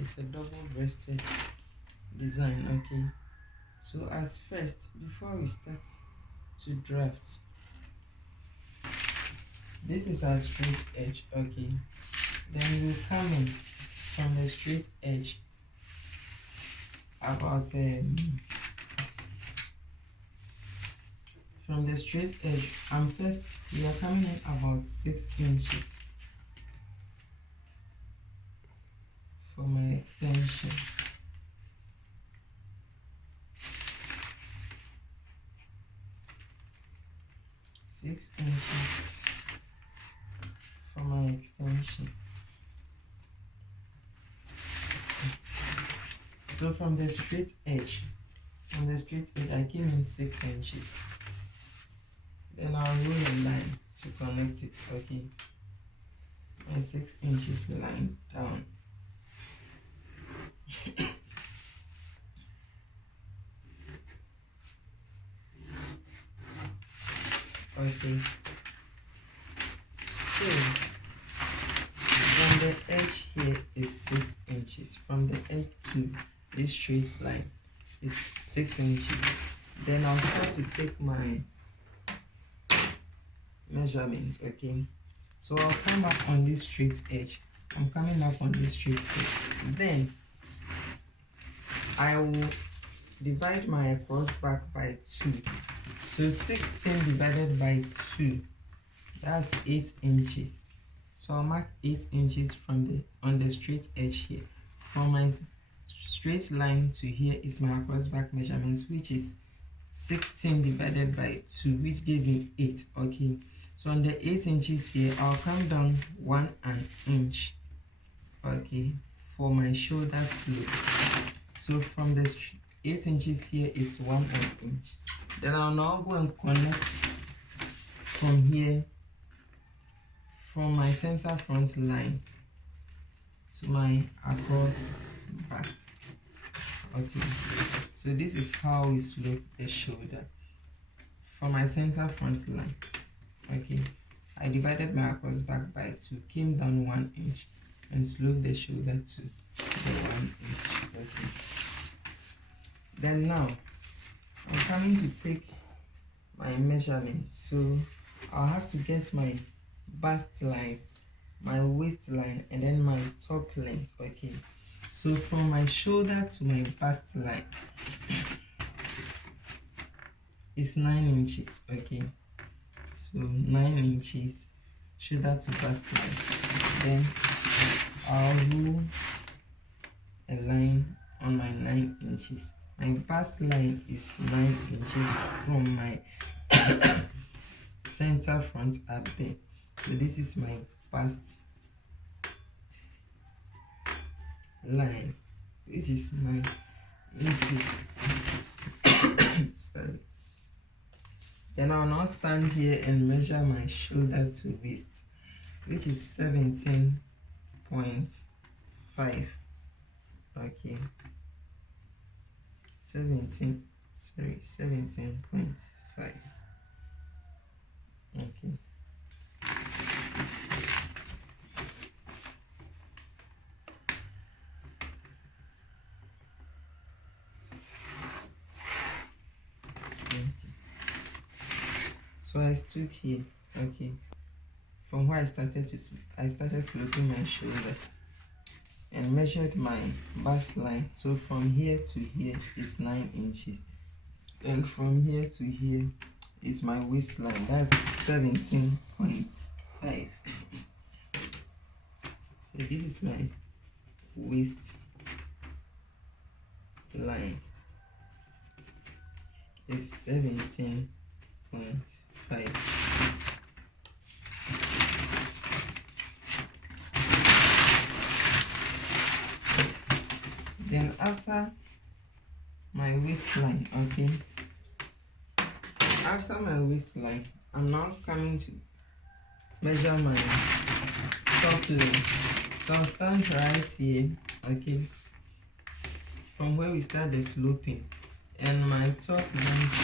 is a double-breasted design. Okay, so at first, before we start to draft, this is our straight edge. Okay, then we come in from the straight edge about from the straight edge, and first we are coming in about 6 inches for my extension. 6 inches for my extension. So from the straight edge, I came in 6 inches. Then I'll roll a line to connect it. Okay, my 6 inches line down. Okay, so from the edge here is 6 inches. From the edge to this straight line is 6 inches. Then I'll start to take my measurements. Okay, so I'll come up on this straight edge. I'm coming up on this straight edge. Then I will divide my across back by 2. So 16 divided by 2, that's 8 inches. So I'll mark 8 inches from on the straight edge here. From my straight line to here is my across back measurements, which is 16 divided by 2, which gave me 8. Okay, so on the 8 inches here, I'll come down 1 inch. Okay, for my shoulder slope. So from the 8 inches here is 1 inch. Then I'll now go and connect from here, from my center front line to my across back. Okay, so this is how we slope the shoulder from my center front line. Okay, I divided my across back by 2, came down 1 inch, and sloped the shoulder to the 1 inch. Okay, then now I'm coming to take my measurements. So I'll have to get my bust line, my waistline, and then my top length. Okay, so from my shoulder to my bust line is 9 inches. Okay, so 9 inches shoulder to bust line. Then I'll roll a line on my 9 inches. My bust line is 9 inches from my center front up there. So this is my bust line, which is 9 inches. Sorry. Then I'll now stand here and measure my shoulder to waist, which is 17.5. Okay, 17.5. Okay, so I stood here. Okay, from where I started sloping my shoulders and measured my bust line. So from here to here is 9 inches, and from here to here is my waistline, that's 17.5. So this is my waist line, is 17.5. Then after my waistline, okay, after my waistline, I'm now coming to measure my top length. So I'll stand right here. Okay, from where we start the sloping, and my top length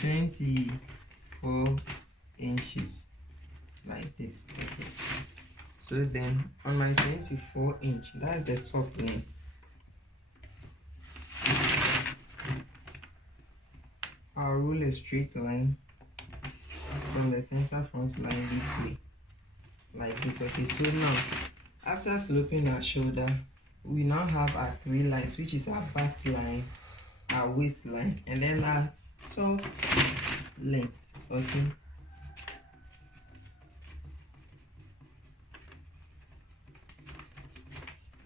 is 24 inches, like this. Okay, So then on my 24 inch, that's the top length, I'll rule a straight line from the center front line this way, like this. Okay, so now after sloping our shoulder, we now have our 3 lines, which is our bust line, our waistline, and then our top length. Okay,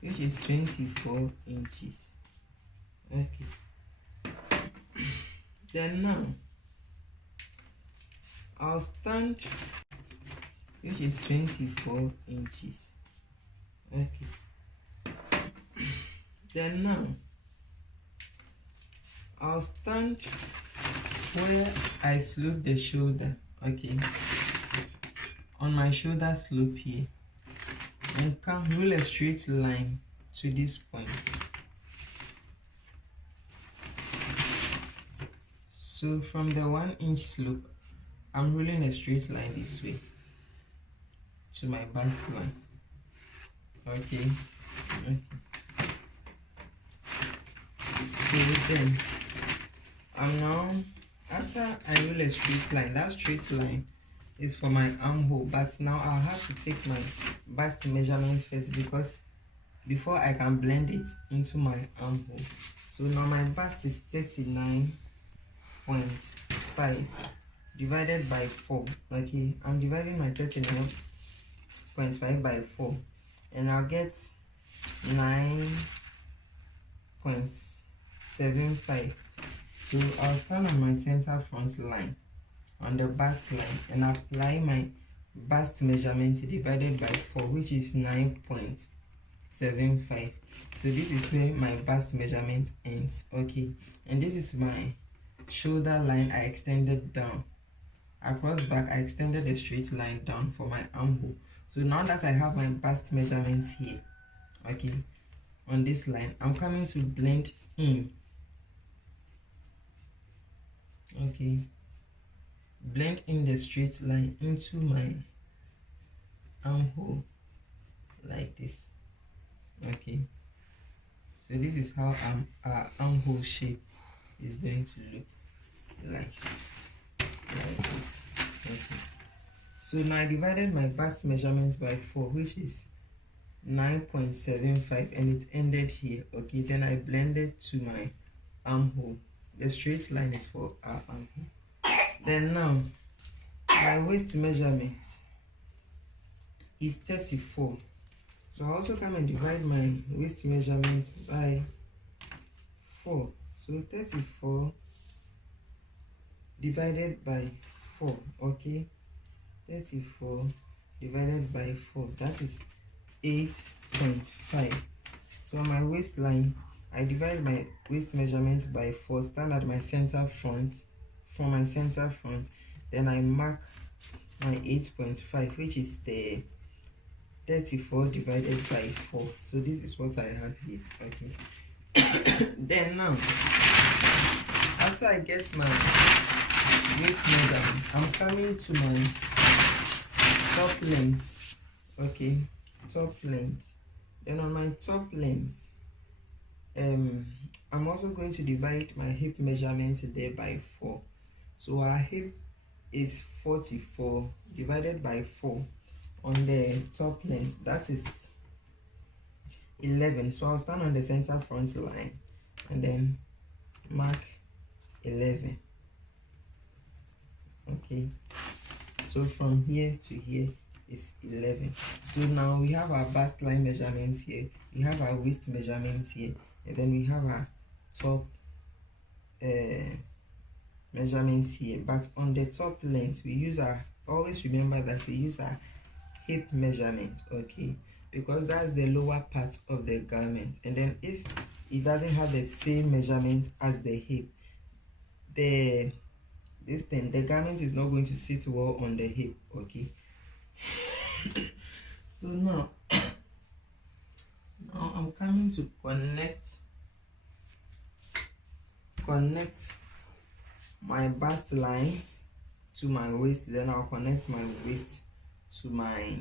which is 24 inches. Okay, then now I'll stand, which is 24 inches. Okay, then now I'll stand where I slope the shoulder. Okay, on my shoulder slope here, and rule a straight line to this point. So from the 1 inch slope, I'm ruling a straight line this way to my bust line. Okay. So then I'm now, after I rule a straight line, that straight line is for my armhole, but now I'll have to take my bust measurement first, because before I can blend it into my armhole. So now my bust is 39.5 divided by 4. Okay, I'm dividing my 39.5 by 4, and I'll get 9.75. So I'll stand on my center front line, on the bust line, and apply my bust measurement divided by 4, which is 9.75. So this is where my bust measurement ends. Okay, and this is my shoulder line. I extended down across back. I extended a straight line down for my armhole. So now that I have my bust measurements here, okay, on this line, I'm coming to blend in. Okay, blend in the straight line into my armhole like this. Okay, so this is how our armhole shape is going to look like this. Okay, so now I divided my bust measurements by 4, which is 9.75, and it ended here. Okay, then I blended to my armhole. The straight line is for our armhole. Then now my waist measurement is 34. So I also come and divide my waist measurement by 4. So 34 divided by 4. Okay, 34 divided by 4, that is 8.5. So on my waistline, I divide my waist measurements by 4, stand at my center front. From my center front, then I mark my 8.5, which is the 34 divided by 4. So this is what I have here. Okay. Then now, after I get my waist measurement, I'm coming to my top length. Okay, top length. Then on my top length, I'm also going to divide my hip measurement there by 4. So our hip is 44 divided by 4 on the top length, that is 11. So I'll stand on the center front line and then mark 11. Okay, so from here to here is 11. So now we have our bust line measurements here, we have our waist measurements here, and then we have our top measurements here. But on the top length, we use our, always remember that we use our hip measurement. Okay, because that's the lower part of the garment, and then if it doesn't have the same measurement as the hip, the garment is not going to sit well on the hip. Okay, so now I'm coming to connect my bust line to my waist, then I'll connect my waist to my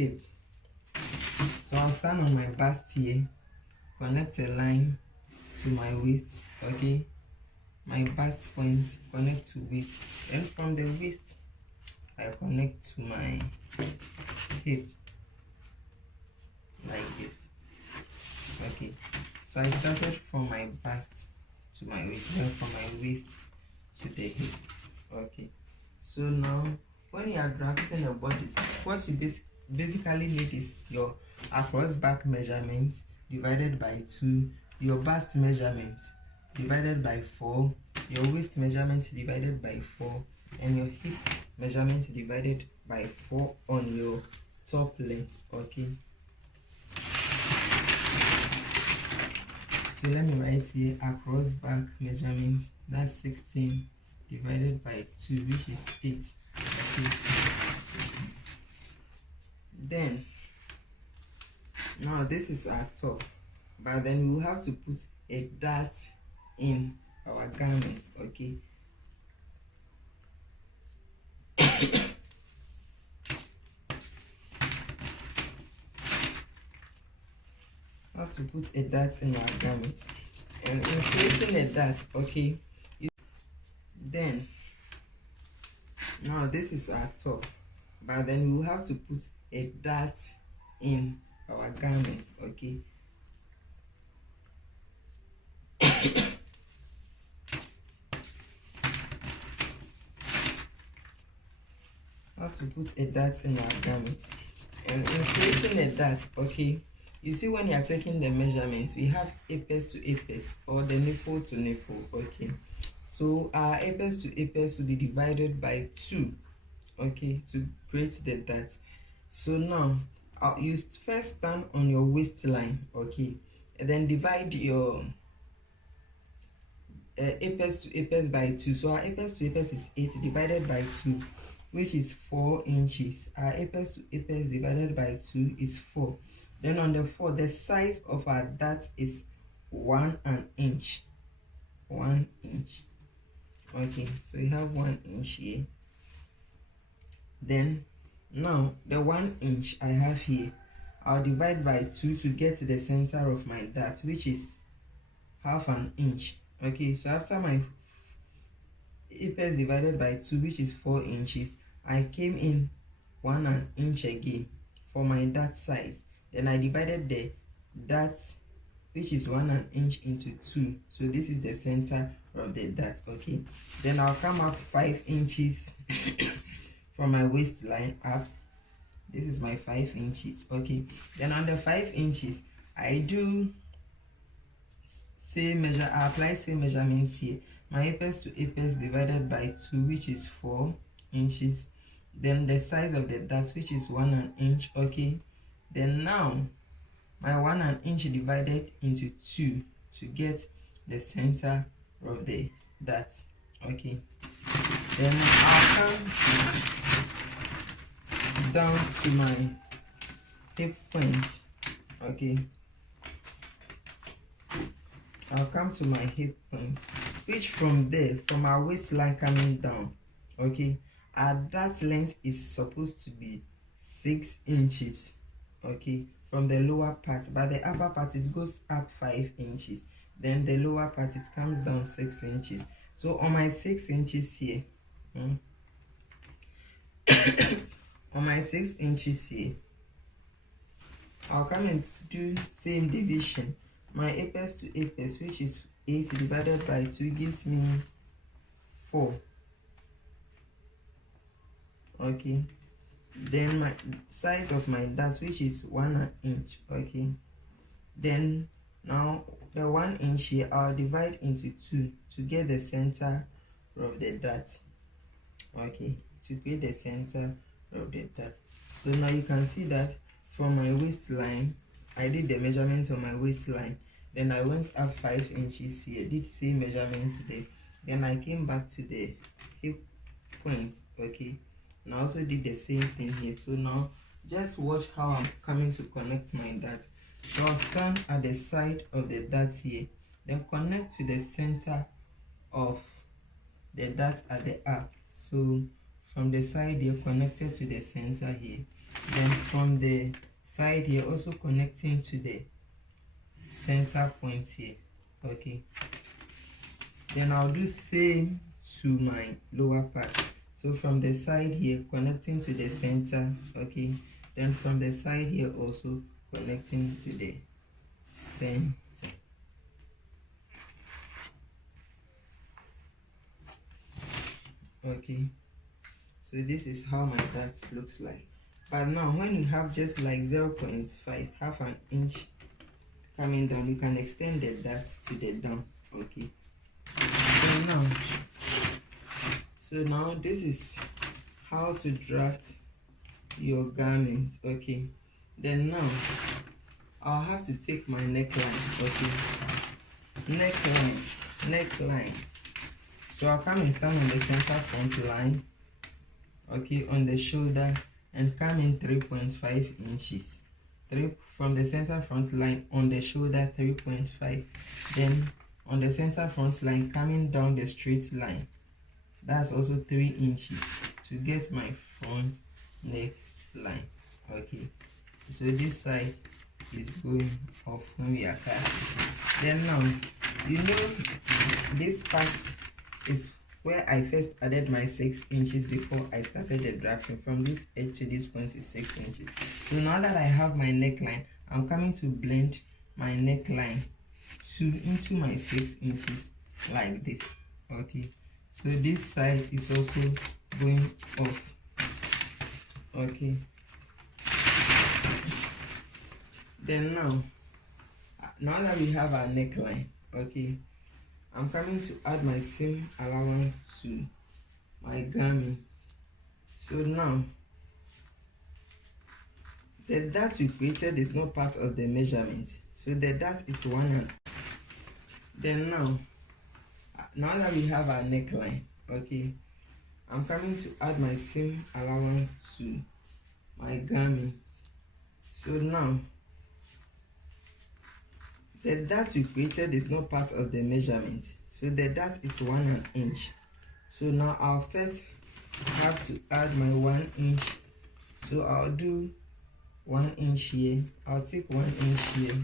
hip. So I'll stand on my bust here, connect a line to my waist, okay? My bust point, connect to waist. Then from the waist, I connect to my hip, like this, okay? So I started from my bust to my waist, then from my waist to the hip, okay? So now, when you are drafting the bodice, what you basically need is your across back measurement divided by 2, your bust measurement divided by 4, your waist measurement divided by 4, and your hip measurement divided by 4 on your top length, okay? So let me write here across back measurement, that's 16 divided by 2, which is 8, okay? Then now this is our top, but then we will have to put a dart in our garment, okay? How to put a dart in our garment, and in creating a dart, okay? Then now this is our top, but then we will have to put a dart in our garment, okay? How to put a dart in our garment, and in creating a dart, okay? You see, when you are taking the measurements, we have apex to apex or the nipple to nipple, okay? So our apex to apex will be divided by 2, okay, to create the dart. So now you first stand on your waistline, okay, and then divide your apex to apex by 2. So our apex to apex is 8 divided by 2, which is 4 inches. Our apex to apex divided by 2 is 4. Then on the 4, the size of our dart is 1 inch. 1 inch. Okay, so you have 1 inch here. Then now the 1 inch I have here, I'll divide by 2 to get to the center of my dart, which is half an inch. Okay, so after my apex divided by 2, which is 4 inches, I came in 1 inch again for my dart size. Then I divided the dart, which is 1 inch, into 2. So this is the center of the dart, okay? Then I'll come up 5 inches from my waistline up. This is my 5 inches, okay? Then on the 5 inches, I do same measure. I apply same measurements here. My apex to apex divided by 2, which is 4 inches. Then the size of the dart, which is 1 inch, okay? Then now my 1 inch divided into 2 to get the center of the dart, okay? Then I'll come down to my hip point, okay? I'll come to my hip point, which from there, from our waistline coming down, okay, our dart length is supposed to be 6 inches, okay, from the lower part, but the upper part it goes up 5 inches, then the lower part it comes down 6 inches. So on my 6 inches here, on my 6 inches here, I'll come and do same division. My apex to apex, which is 8 divided by 2, gives me 4, okay? Then my size of my dart, which is 1 inch, okay? Then now the 1 inch here, I'll divide into 2 to get the center of the dart, okay, to create the center of the dart. So now you can see that from my waistline, I did the measurements on my waistline, then I went up 5 inches here, did same measurements there, then I came back to the hip point, okay, and I also did the same thing here. So now just watch how I'm coming to connect my dart. So I'll stand at the side of the dart here, then connect to the center of the dart at the up. So from the side here connected to the center here, then from the side here also connecting to the center point here. Okay, then I'll do same to my lower part. So from the side here connecting to the center, okay, then from the side here also connecting to the center. Okay, so this is how my dart looks like. But now when you have just like 0.5, half an inch coming down, you can extend the dart to the down. Okay, so now this is how to draft your garment. Okay, then now I'll have to take my neckline. Okay, neckline. So I'll come and stand on the center front line, okay, on the shoulder, and come in 3.5 inches. From the center front line on the shoulder, 3.5. Then on the center front line, coming down the straight line, that's also 3 inches to get my front neck line. Okay, so this side is going off when we are cutting. Then now, you know, this part is where I first added my 6 inches before I started the drafting. From this edge to this point is 6 inches. So now that I have my neckline, I'm coming to blend my neckline into my 6 inches like this. Okay, so this side is also going off. Okay, then now that we have our neckline, okay, I'm coming to add my seam allowance to my garment. So now the dart we created is not part of the measurement, so the dart is 1. Then now that we have our neckline, okay, I'm coming to add my seam allowance to my garment. So now the dart we created is not part of the measurement, so the dart is 1 inch. So now I'll first have to add my 1 inch. So I'll do 1 inch here. I'll take 1 inch here.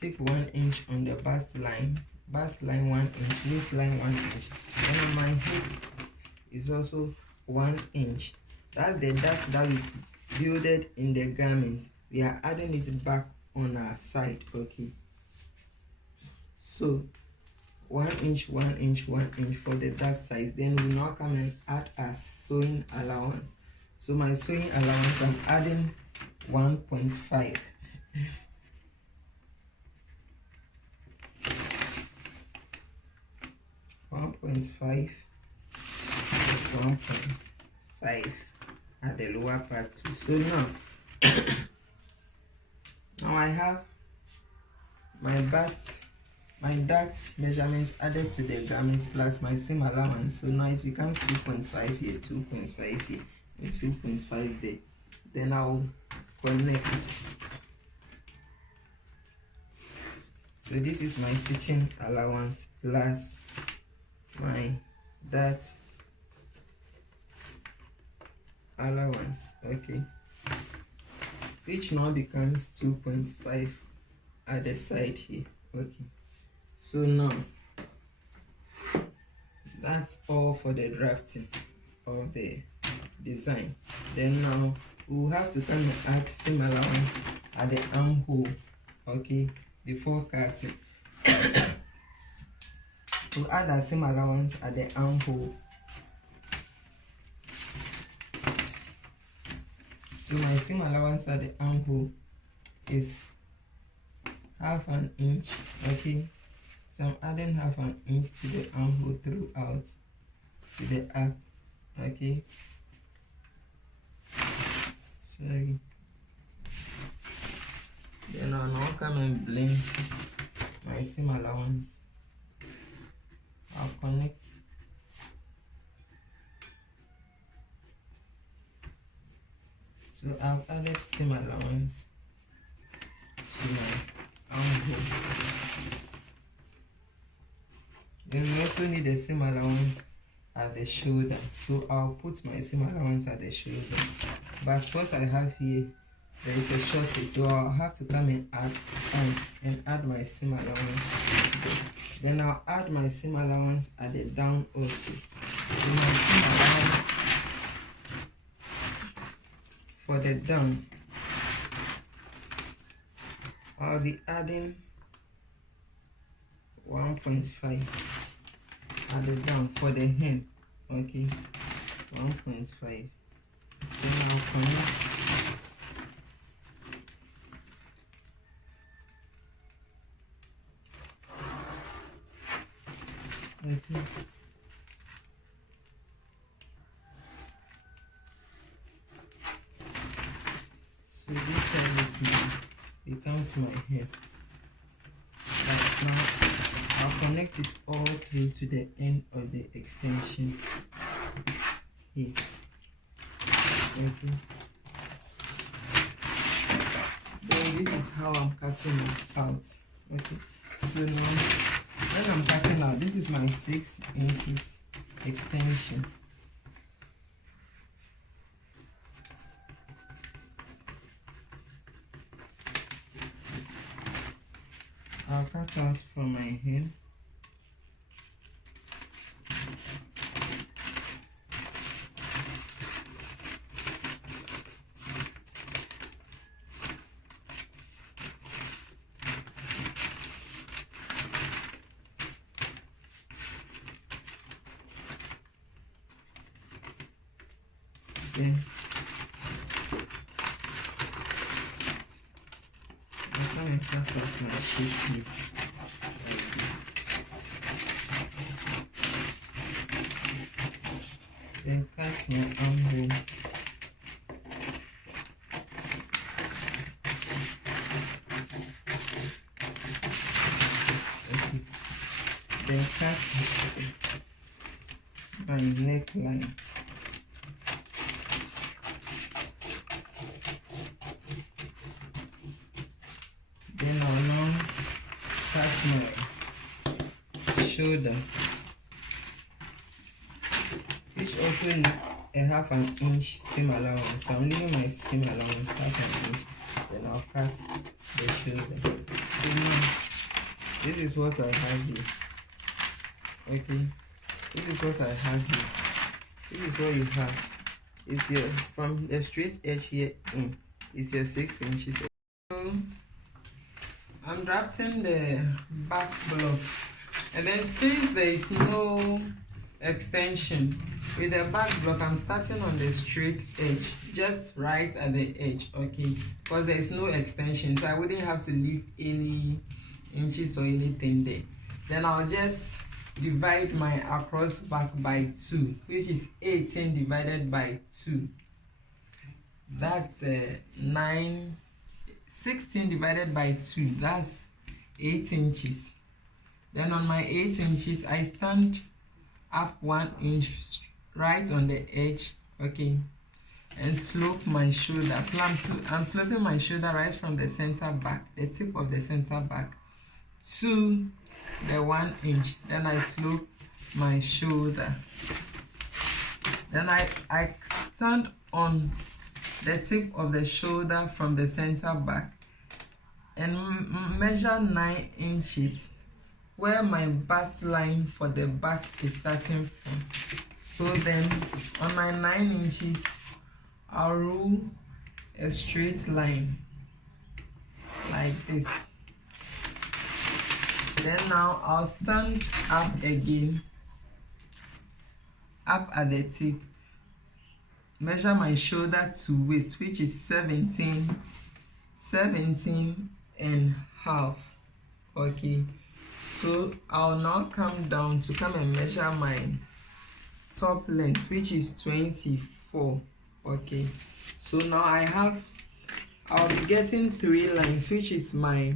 Take 1 inch on the bust line. Bust line 1 inch. Waistline 1 inch. And on my hip is also 1 inch. That's the dart that we builded in the garment. We are adding it back on our side. Okay. So 1 inch, 1 inch, 1 inch for the dart size. Then we now come and add a sewing allowance. So my sewing allowance, I'm adding 1.5. At the lower part too. So now I have my bust, my dart measurement added to the garment plus my seam allowance. So now it becomes 2.5 here, 2.5 here, and 2.5 there. Then I'll connect. So this is my stitching allowance plus my dart allowance. Okay, which now becomes 2.5 at the side here. Okay, so now that's all for the drafting of the design. Then now we'll have to come and add seam allowance at the armhole, okay, before cutting. We'll add a seam allowance at the armhole. So my seam allowance at the armhole is half an inch. Okay, so I'm adding half an inch to the armhole throughout to the up. Okay, sorry. Then I'll now come and blend my seam allowance. I'll connect. So I've added seam allowance to my armhole. Then we also need a seam allowance at the shoulder, so I'll put my seam allowance at the shoulder. But what I have here, there is a shortage, so I'll have to come and add my seam allowance. Then I'll add my seam allowance at the down also. So my seam allowance for the down, I'll be adding 1.5 at the down for the hem. Okay, 1.5. Then I'll connect. Okay. So this side is now becomes my hair. Right now, I'll connect it all through to the end of the extension here. Okay. Then this is how I'm cutting it out. Okay. So now, when I'm cutting out, this is my 6 inches extension. I'll cut out from my hem. Then I'm going to cut out my shape here like this. Then cut my armhole. Okay. Then cut my neckline. Then I'll now cut my shoulder, which also needs a 1/2 inch seam allowance. So I'm leaving my seam allowance 1/2 inch. Then I'll cut the shoulder. So now, this is what I have here. Okay, this is what I have here. This is what you have. It's your, from the straight edge here in, is your 6 inches. So I'm drafting the back block, and then since there is no extension with the back block, I'm starting on the straight edge, just right at the edge. Okay, because there is no extension, so I wouldn't have to leave any inches or anything there. Then I'll just divide my across back by 2, which is 18 divided by 2. That's 16 divided by 2, that's 8 inches. Then on my 8 inches, I stand up 1 inch right on the edge, okay, and slope my shoulder. So I'm sloping my shoulder right from the center back, the tip of the center back, to the 1 inch. Then I slope my shoulder. Then I stand on the tip of the shoulder from the center back and measure 9 inches where my bust line for the back is starting from. So then on my 9 inches, I'll rule a straight line like this. Then now I'll stand up again, up at the tip, measure my shoulder to waist, which is 17 and half. Okay, so I'll now come down to come and measure my top length, which is 24. Okay, so now I'll be getting 3 lines, which is my,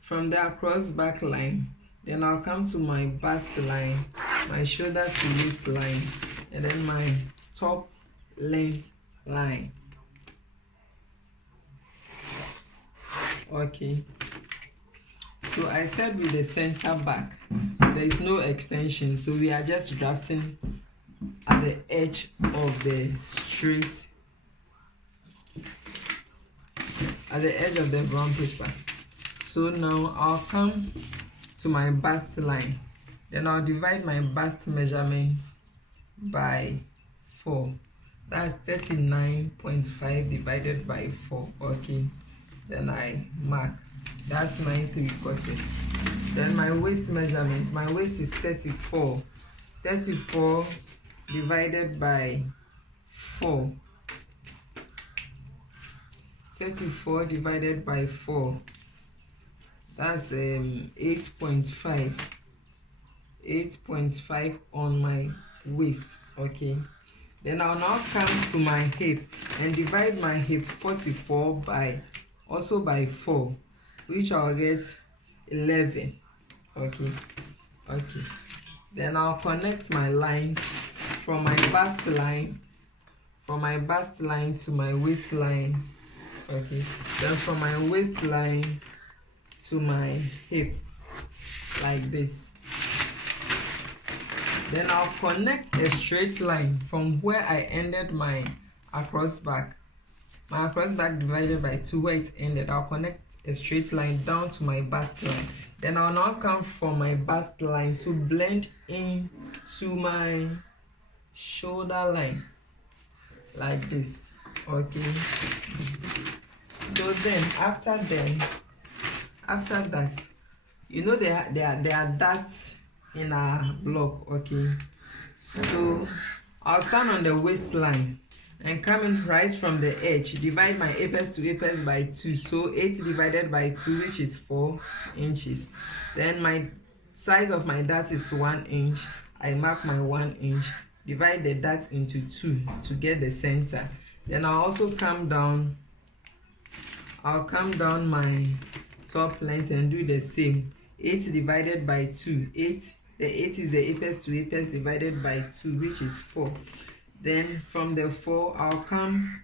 from the across back line, then I'll come to my bust line, my shoulder to waist line, and then my top length line. Okay, So I said with the center back, there is no extension, so we are just drafting at the edge of the straight, at the edge of the brown paper. So now I'll come to my bust line, then I'll divide my bust measurement by 4. That's 39.5 divided by 4. Okay, then I mark. That's 9 3/4. Then my waist measurement, my waist is 34. 34 divided by 4. 34 divided by 4. That's 8.5. 8.5 on my waist. Okay. Then I'll now come to my hip and divide my hip 44 by 4, which I'll get 11. Okay. Then I'll connect my lines from my bust line, to my waistline. Okay. Then from my waistline to my hip, like this. Then I'll connect a straight line from where I ended my across back. My across back divided by 2, where it ended. I'll connect a straight line down to my bust line. Then I'll now come from my bust line to blend in to my shoulder line, like this. Okay. So then after that, you know there are dots in our block. Okay, so I'll stand on the waistline and come in right from the edge, divide my apex to apex by 2, so 8 divided by 2, which is 4 inches. Then my size of my dart is 1 inch. I mark my 1 inch, divide the dart into 2 to get the center. Then I'll also come down my top length and do the same. 8 divided by 2, 8. The 8 is the apex to apex divided by 2, which is 4. Then from the 4, I'll come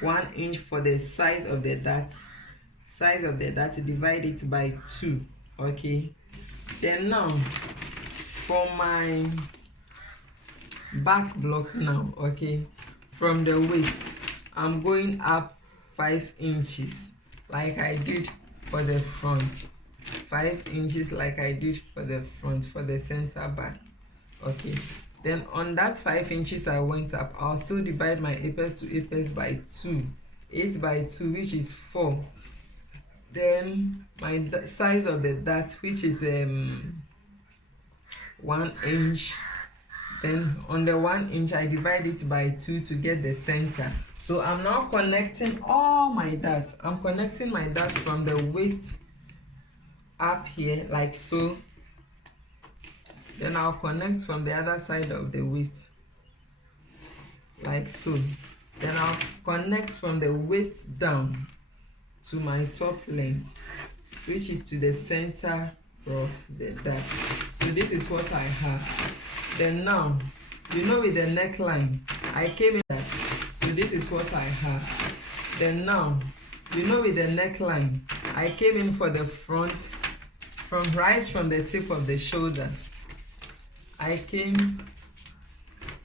1 inch for the size of the dart. Divide it by 2. Okay. Then now, for my back block now, okay, from the waist, I'm going up 5 inches, like I did for the front. 5 inches like I did for the front, for the center back. Okay, then on that 5 inches I went up, I'll still divide my apex to apex by 2. 8 by 2, which is 4. Then my size of the dart, which is 1 inch. Then on the 1 inch I divide it by 2 to get the center. So I'm now connecting all my darts. I'm connecting my darts from the waist up here, like so. Then I'll connect from the other side of the waist, like so. Then I'll connect from the waist down to my top length, which is to the center of the dart. So this is what I have. Then now, you know, with the neckline, I came in that. So this is what I have. Then now, you know, with the neckline, I came in for the front, from the tip of the shoulder. I came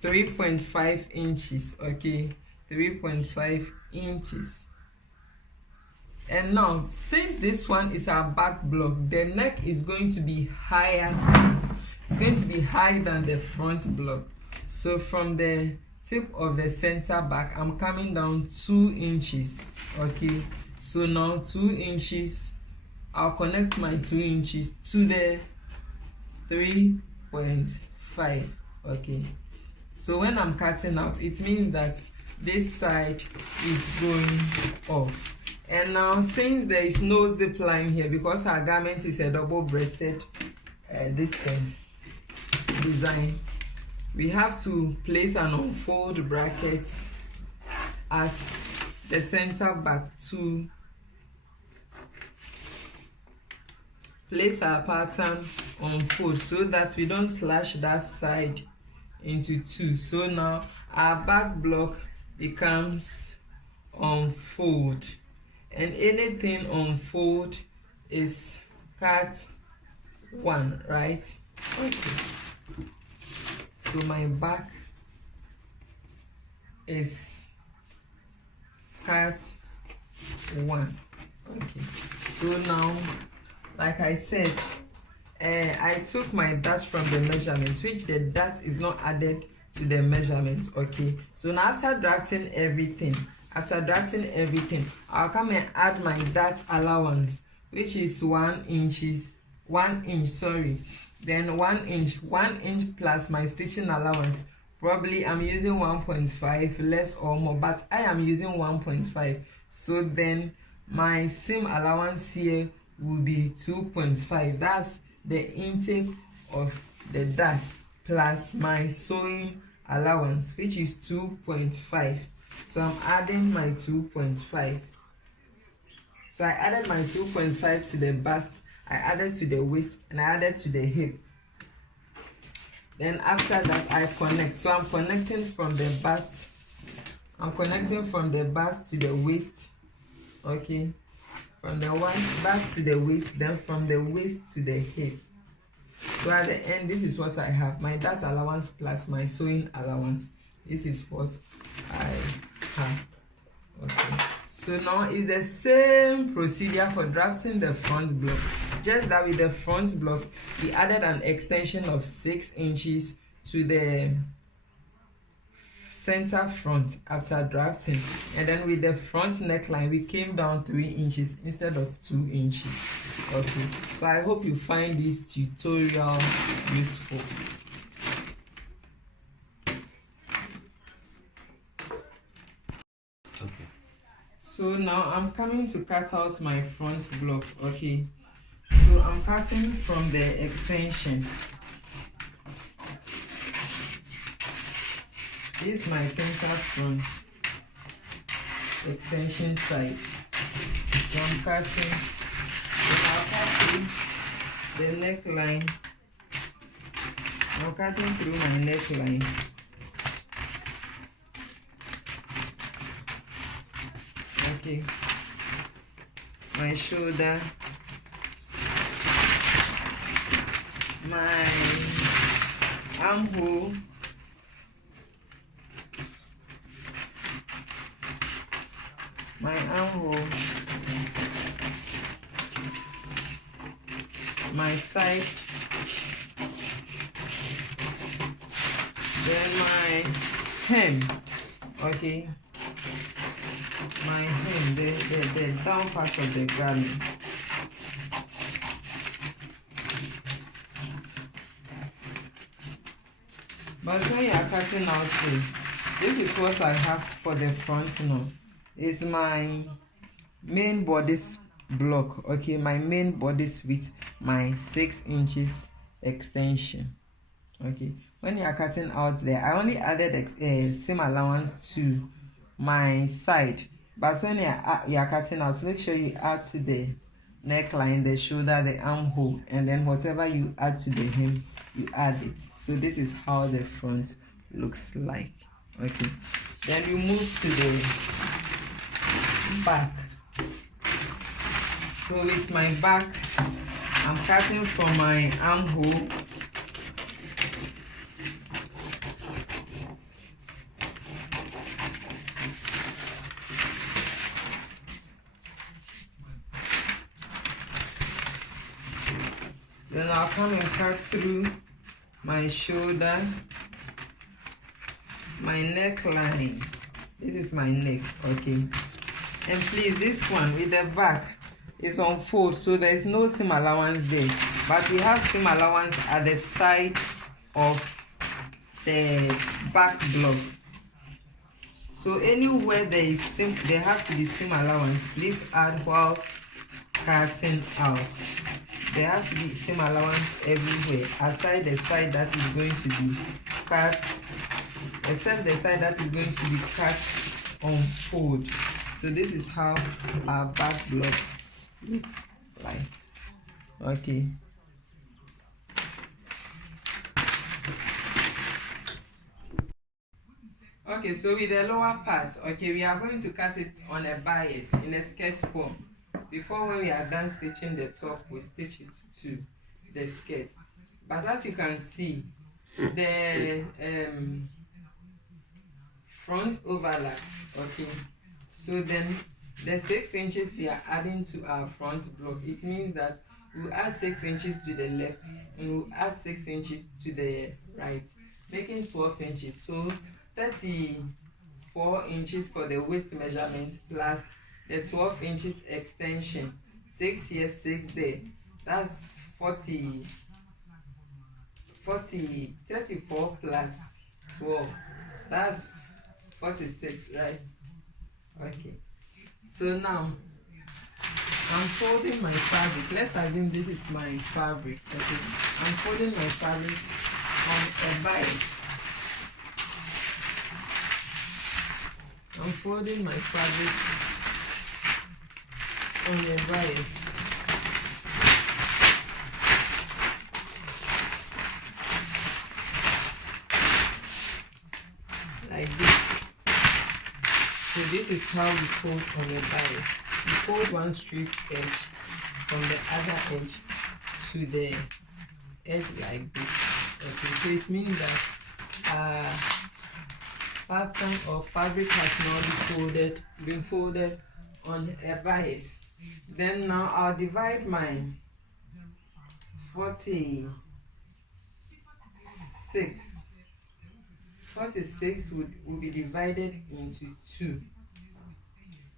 3.5 inches, okay, 3.5 inches. And now, since this one is our back block, the neck is going to be higher. It's going to be higher than the front block. So from the tip of the center back, I'm coming down 2 inches, okay. So now 2 inches, I'll connect my 2 inches to the 3.5, okay. So when I'm cutting out, it means that this side is going off. And now, since there is no zip line here, because our garment is a double-breasted design, we have to place an unfold bracket at the center back to place our pattern unfold, so that we don't slash that side into 2. So now our back block becomes unfold, and anything unfold is cut 1, right? Okay, so my back is cut 1. Okay, so now, like I said, I took my dart from the measurement, which the dart is not added to the measurement. Okay, so now after drafting everything, I'll come and add my dart allowance, which is 1 inch, then 1 inch plus my stitching allowance. Probably I'm using 1.5, less or more, but I am using 1.5. So then my seam allowance here will be 2.5. That's the intake of the dart plus my sewing allowance, which is 2.5. So I'm adding my 2.5. So I added my 2.5 to the bust, I added to the waist, and I added to the hip. Then after that I connect. So I'm connecting from the bust. To the waist. Okay. From the bust to the waist, then from the waist to the hip. So at the end, this is what I have. My dart allowance plus my sewing allowance. This is what I have. Okay. So now it's the same procedure for drafting the front block. Just that with the front block, we added an extension of 6 inches to the center front after drafting, and then with the front neckline we came down 3 inches instead of 2 inches. Okay, so I hope you find this tutorial useful. Okay, so now I'm coming to cut out my front block. Okay, so I'm cutting from the extension. This is my center front extension side. So I'm cutting. So I'll cut through the neckline. I'm cutting through my neckline. Okay. My shoulder. My armhole. My side, then my hem. Okay, my hem, the down part of the garment. But when you are cutting out this is what I have for the front now. It's my main bodice block. Okay, my main bodice with my 6 inches extension. Okay, when you are cutting out there, I only added seam allowance to my side, but when you are cutting out, make sure you add to the neckline, the shoulder, the armhole, and then whatever you add to the hem, you add it. So this is how the front looks like. Okay, then you move to the back. So with my back, I'm cutting from my armhole. Then I'll come and cut through my shoulder, my neckline. This is my neck. Okay, and please, this one with the back is on fold, so there is no seam allowance there, but we have seam allowance at the side of the back block. So anywhere there is seam, there has to be seam allowance. Please add whilst cutting out. There has to be seam allowance everywhere, aside the side that is going to be cut, except the side that is going to be cut on fold. So this is how our back block looks like. Okay, so with the lower part, okay, we are going to cut it on a bias in a sketch form. before, when we are done stitching the top, we stitch it to the skirt. But as you can see, the front overlaps. Okay, so then the 6 inches we are adding to our front block, it means that we'll add 6 inches to the left and we'll add 6 inches to the right, making 12 inches. So 34 inches for the waist measurement plus the 12 inches extension. 6 here, 6 there. That's 34 plus 12. That's 46, right? Okay. So now I'm folding my fabric. Let's assume this is my fabric. Okay. I'm folding my fabric on a bias. I'm folding my fabric on a bias. Like this. So this is how we fold on a bias. We fold one straight edge from the other edge to the edge like this. Okay, so it means that pattern or fabric has now been folded on a bias. Then now I'll divide my 46. 46 will be divided into 2.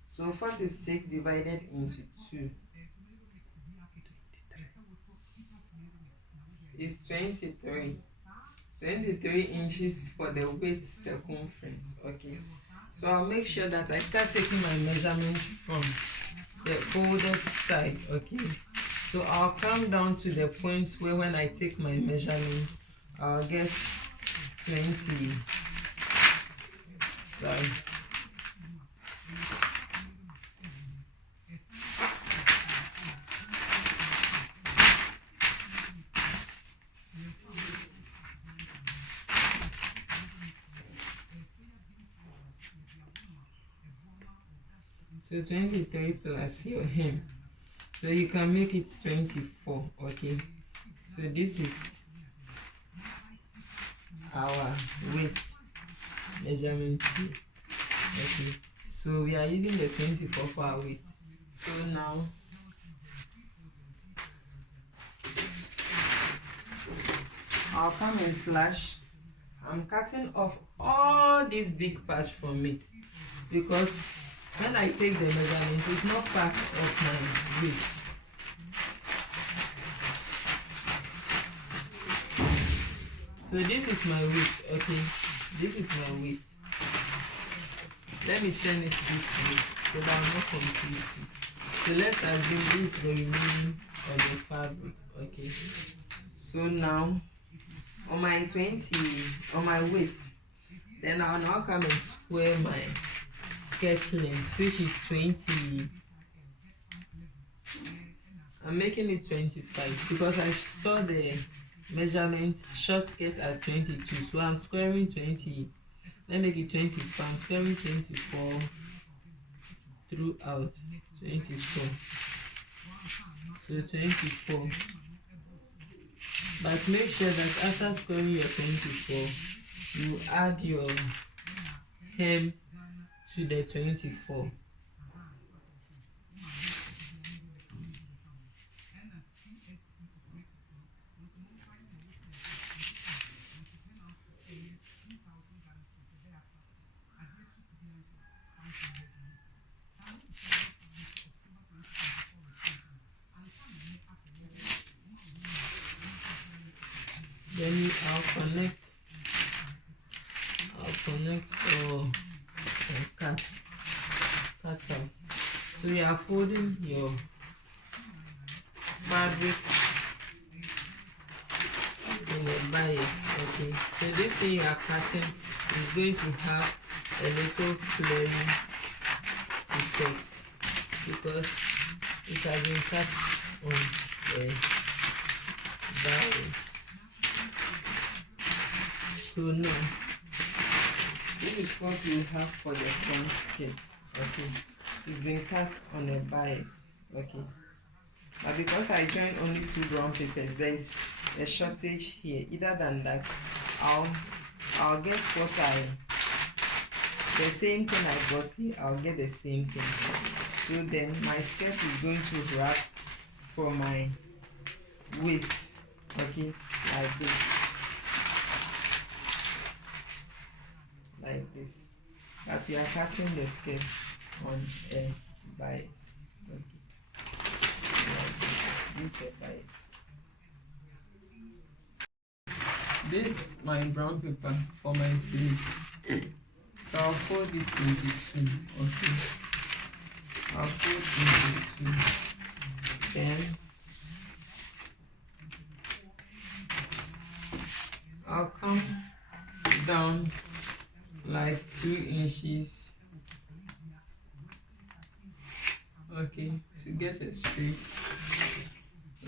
So 46 divided into 2 is 23. 23 inches for the waist circumference. Okay, so I'll make sure that I start taking my measurement from the folded side. Okay, so I'll come down to the point where when I take my measurement I'll get 20. Sorry. So 23 plus your hem. So you can make it 24. Okay. So this is our waist measurement here. Okay, so we are using the 24 for our waist. So now I'll come and slash. I'm cutting off all these big parts from it because when I take the measurement, it's not part of my waist. So this is my waist. Okay, this is my waist. Let me turn it this way so that I'm not confused. So let's assume this is the remaining of the fabric. Okay, so now on my waist, then I'll now come and square my skirt length, which is 20. I'm making it 25 because I saw the measurement short skirt as 22, so I'm squaring 20. Let me make it 24. I'm squaring 24 throughout. 24. So 24. But make sure that after squaring your 24, you add your hem to the 24. Then I'll connect or cut out. So you are folding your fabric in a bias. Okay, so this thing you are cutting is going to have a little flaring effect because it has been cut on the bias. So now, this is what we have for the front skirt. Okay, it's been cut on a bias. Okay, but because I joined only 2 brown papers, there is a shortage here. Either than that, I'll get what the same thing I got here, I'll get the same thing. So then my skirt is going to wrap from my waist, okay, like this, but we are cutting the skirt on a bias, okay, like this a bias. This my brown paper for my sleeves, so I'll fold it into 2, okay, I'll fold into 2, then I'll come down like 2 inches, okay, to get a straight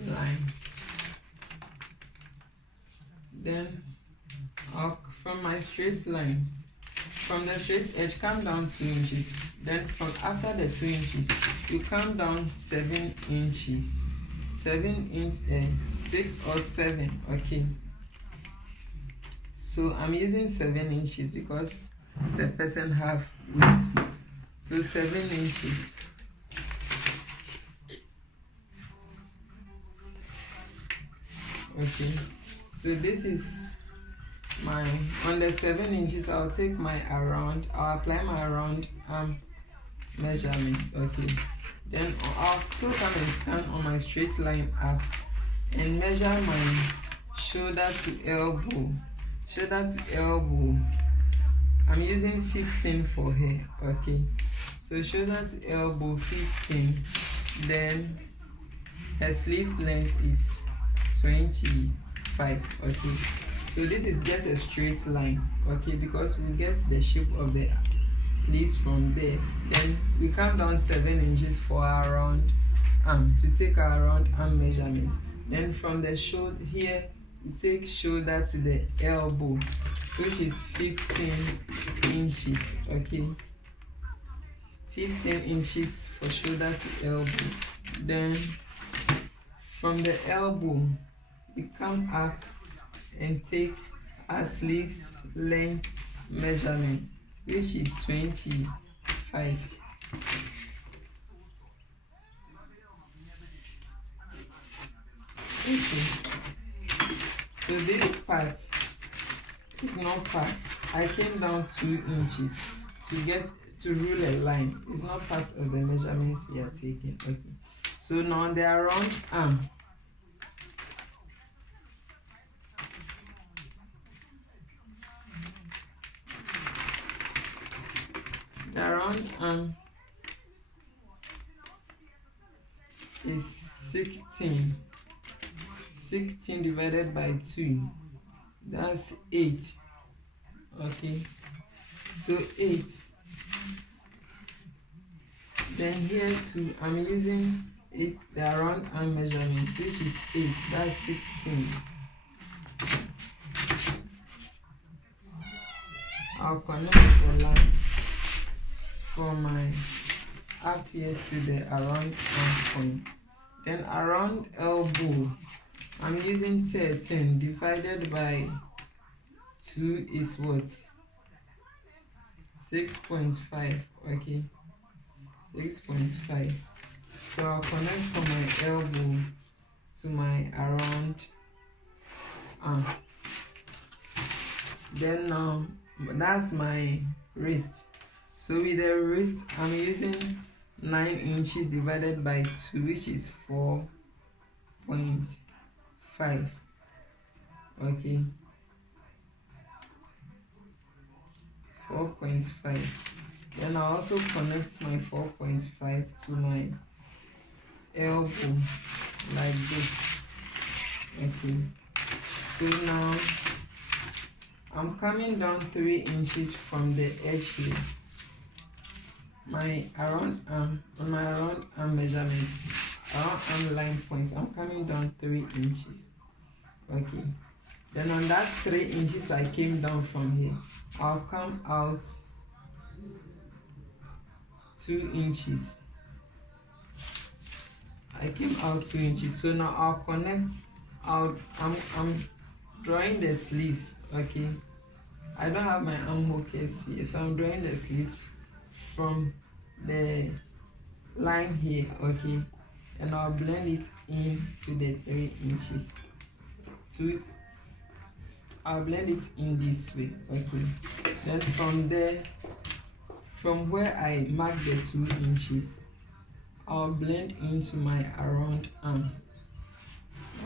line. Then from my straight line, from the straight edge, come down 2 inches. Then from after the 2 inches, you come down 7 inches, 6 or 7, okay. So I'm using 7 inches because the person have width. So 7 inches. Okay. So this is my, on the 7 inches, I'll take my around, I'll apply my around measurement, okay. Then I'll still come and stand on my straight line up and measure my shoulder to elbow. Shoulder to elbow, I'm using 15 for here, okay. So shoulder to elbow 15, then her sleeves length is 25, okay. So this is just a straight line, okay, because we get the shape of the sleeves from there. Then we come down 7 inches for our round arm, to take our round arm measurement. Then from the shoulder here, we take shoulder to the elbow, which is 15 inches, okay, 15 inches for shoulder to elbow. Then from the elbow, we come up and take our sleeves length measurement, which is 25. Okay. So this part is not part. I came down 2 inches to rule a line. It's not part of the measurements we are taking. Okay. So now the around arm. The round arm is 16. 16 divided by 2, that's 8, okay. So 8. Then here too, I'm using the round arm measurement, which is 8, that's 16. I'll connect the line from my up here to the around arm point. Then around elbow, I'm using 13 divided by 2 is what? 6.5, okay, 6.5. So I'll connect from my elbow to my around arm. Then now, that's my wrist. So with the wrist, I'm using 9 inches divided by 2, which is 4.5, okay, 4.5. Then I also connect my 4.5 to my elbow like this, okay. So now I'm coming down 3 inches from the edge here. My around arm, on my around arm measurement, around arm line point, I'm coming down 3 inches, okay. Then on that 3 inches I came down from here, I'll come out 2 inches, I came out 2 inches. So now I'll connect out. I'm drawing the sleeves. Okay, I don't have my armhole case here, so I'm drawing the sleeves from the line here. Okay, and I'll blend it into the 3 inches. I'll blend it in this way. Okay, then from there, from where I marked the 2 inches, I'll blend into my around arm.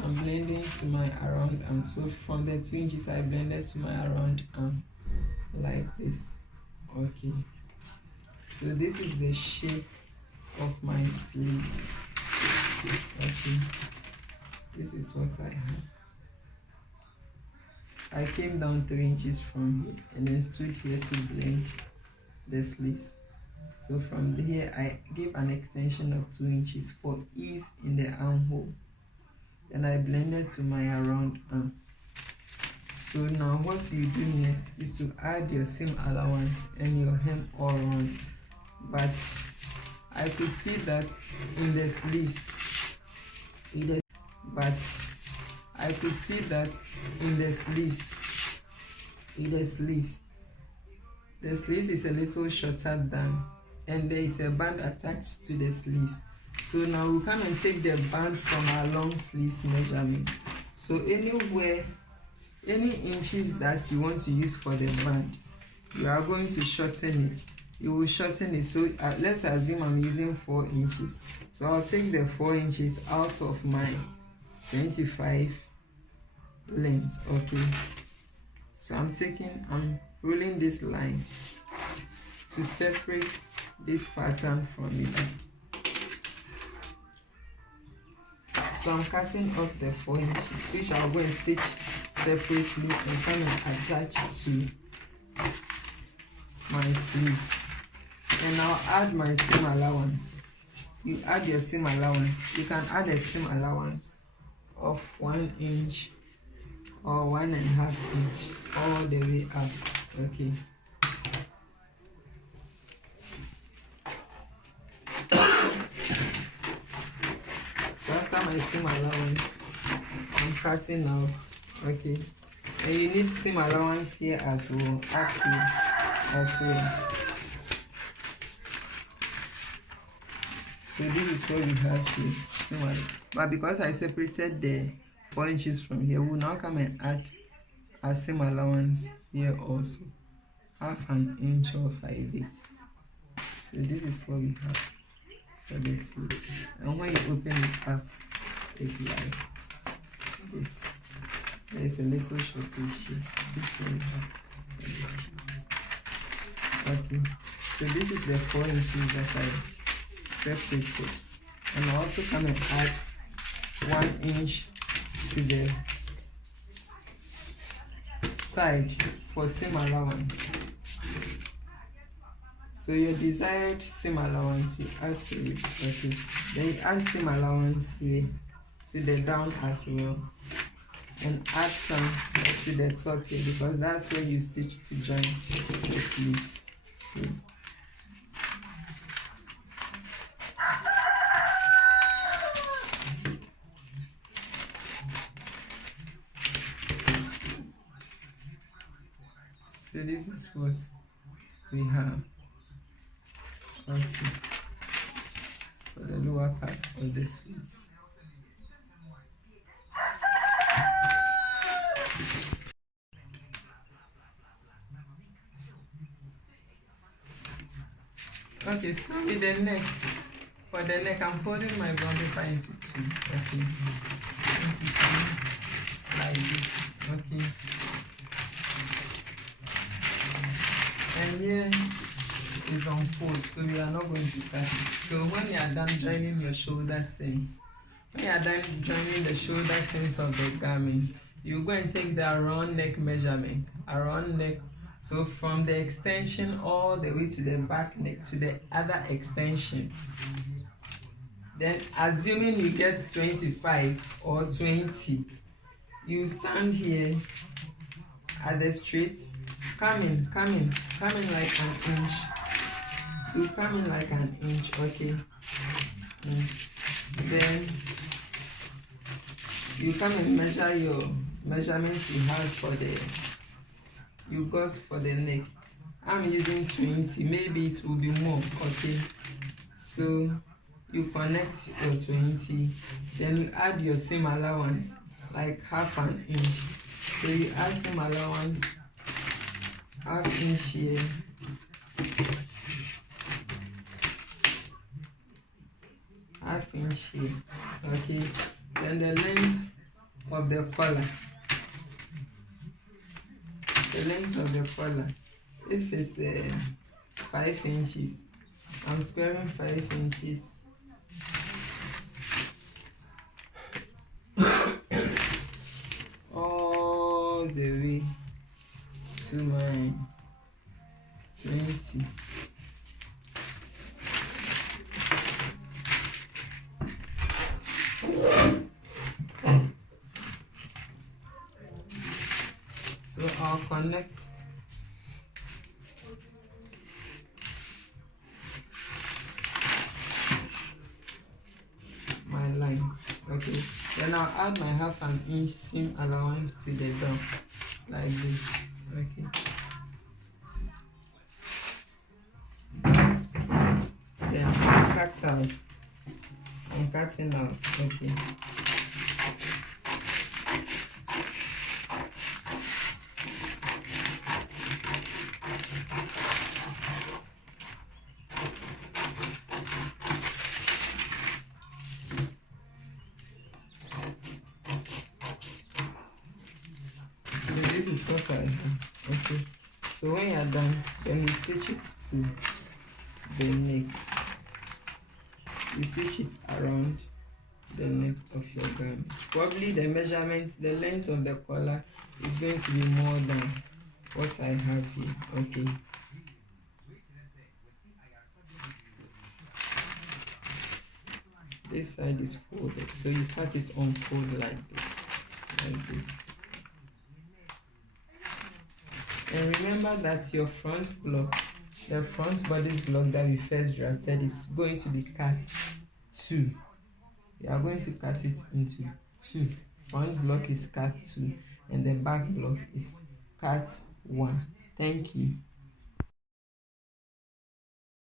I'm blending to my around arm. So from the 2 inches, I blended to my around arm like this. Okay, so this is the shape of my sleeves. Okay, this is what I have. I came down 3 inches from here and then stood here to blend the sleeves. So from here, I gave an extension of 2 inches for ease in the armhole. Then I blended to my around arm. So now what you do next is to add your seam allowance and your hem all round. But I could see that in the sleeves, the sleeves is a little shorter than, and there is a band attached to the sleeves. So now we'll come and take the band from our long sleeves measurement. So anywhere, any inches that you want to use for the band, you are going to shorten it. You will shorten it. So let's assume I'm using 4 inches. So I'll take the 4 inches out of my 25 length. Okay, so I'm rolling this line to separate this pattern from it. So I'm cutting off the 4 inches, which I'll go and stitch separately and kind of attach to my sleeves. And I'll add my seam allowance. You add your seam allowance. You can add a seam allowance of 1 inch or 1.5 inch all the way up. Okay. So after my seam allowance, I'm cutting out. Okay. And you need seam allowance here as well, up here as well. So this is what we have here, seam allowance. But because I separated the 4 inches from here, we'll now come and add a seam allowance here also, 1/2 inch or 5/8. So this is what we have for this sleeve. And when you open it up, it's like this. There's a little shortish here. This is what we have for this sleeve. Okay, so this is the 4 inches that I separated. And I also come and add 1 inch to the side for seam allowance. So your desired seam allowance, you add to it. Okay, then you add seam allowance here to the down as well, and add some to the top here because that's where you stitch to join the sleeves. So this is what we have, okay, for the lower part of the sleeves. Okay, so with the neck, for the neck, I'm folding my brown paper into 2. Okay, into 2 like this. Okay. And here is on fold, so we are not going to cut it. So when you are done joining your shoulder seams, of the garment, you go and take the around neck measurement, around neck. So from the extension all the way to the back neck to the other extension. Then assuming you get 25 or 20, you stand here at the straight. Come in like an inch. You come in like an inch, okay? Then you come and measure your measurements you got for the neck. I'm using 20, maybe it will be more, okay? So you connect your 20, then you add your seam allowance, like half an inch. So you add seam allowance, half inch here, half inch here, okay? Then the length of the collar, if it's 5 inches, I'm squaring 5 inches. All the way to my 20. So I'll connect my line, okay? Then I'll add my half an inch seam allowance to the door, like this, okay? Then I'm cutting out, okay? So this is what I have, okay? So when you're done, then you stitch it to the neck. You stitch it around the neck of your garment. Probably the measurement, the length of the collar is going to be more than what I have here, okay? This side is folded, so you cut it on fold like this. And remember that your front block, the front bodice block that we first drafted, is going to be cut 2. We are going to cut it into 2. Front block is cut 2 and the back block is cut 1. Thank you.